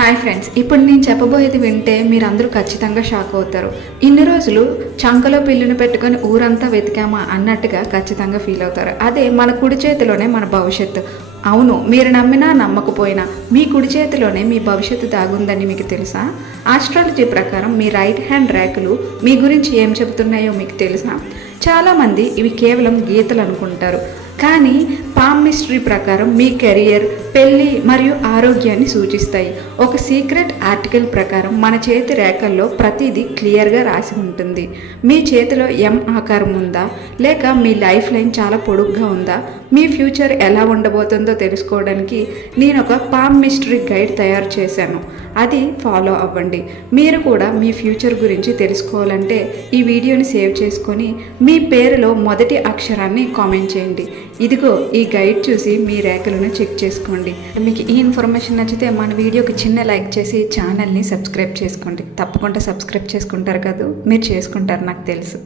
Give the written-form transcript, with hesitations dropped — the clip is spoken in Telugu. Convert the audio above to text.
హాయ్ ఫ్రెండ్స్, ఇప్పుడు నేను చెప్పబోయేది వింటే మీరందరూ ఖచ్చితంగా షాక్ అవుతారు. ఇన్ని రోజులు చంకలో పిల్లిని పెట్టుకొని ఊరంతా వెతికామా అన్నట్టుగా ఖచ్చితంగా ఫీల్ అవుతారు. అదే మన కుడి చేతిలోనే మన భవిష్యత్తు. అవును, మీరు నమ్మినా నమ్మకపోయినా మీ కుడి చేతిలోనే మీ భవిష్యత్తు దాగుందని మీకు తెలుసా? ఆస్ట్రాలజీ ప్రకారం మీ రైట్ హ్యాండ్ రేఖలు మీ గురించి ఏం చెబుతున్నాయో మీకు తెలుసా? చాలామంది ఇవి కేవలం గీతలు అనుకుంటారు, కానీ పామ్ మిస్టరీ ప్రకారం మీ కెరియర్, పెళ్ళి మరియు ఆరోగ్యాన్ని సూచిస్తాయి. ఒక సీక్రెట్ ఆర్టికల్ ప్రకారం మన చేతి రేఖల్లో ప్రతిదీ క్లియర్గా రాసి ఉంటుంది. మీ చేతిలో ఎం ఆకారం ఉందా, లేక మీ లైఫ్ లైన్ చాలా పొడుగ్గా ఉందా, మీ ఫ్యూచర్ ఎలా ఉండబోతుందో తెలుసుకోవడానికి నేను ఒక పామ్ మిస్టరీ గైడ్ తయారు చేశాను. అది ఫాలో అవ్వండి. మీరు కూడా మీ ఫ్యూచర్ గురించి తెలుసుకోవాలంటే ఈ వీడియోని సేవ్ చేసుకొని మీ పేరులో మొదటి అక్షరాన్ని కామెంట్ చేయండి. ఇదిగో ఈ గైడ్ చూసి మీ రేఖలను చెక్ చేసుకోండి. మీకు ఈ ఇన్ఫర్మేషన్ నచ్చితే మన వీడియోకి చిన్న లైక్ చేసి ఛానల్ని సబ్స్క్రైబ్ చేసుకోండి. తప్పకుండా సబ్స్క్రైబ్ చేసుకుంటారు కదా, మీరు చేసుకుంటారు నాకు తెలుసు.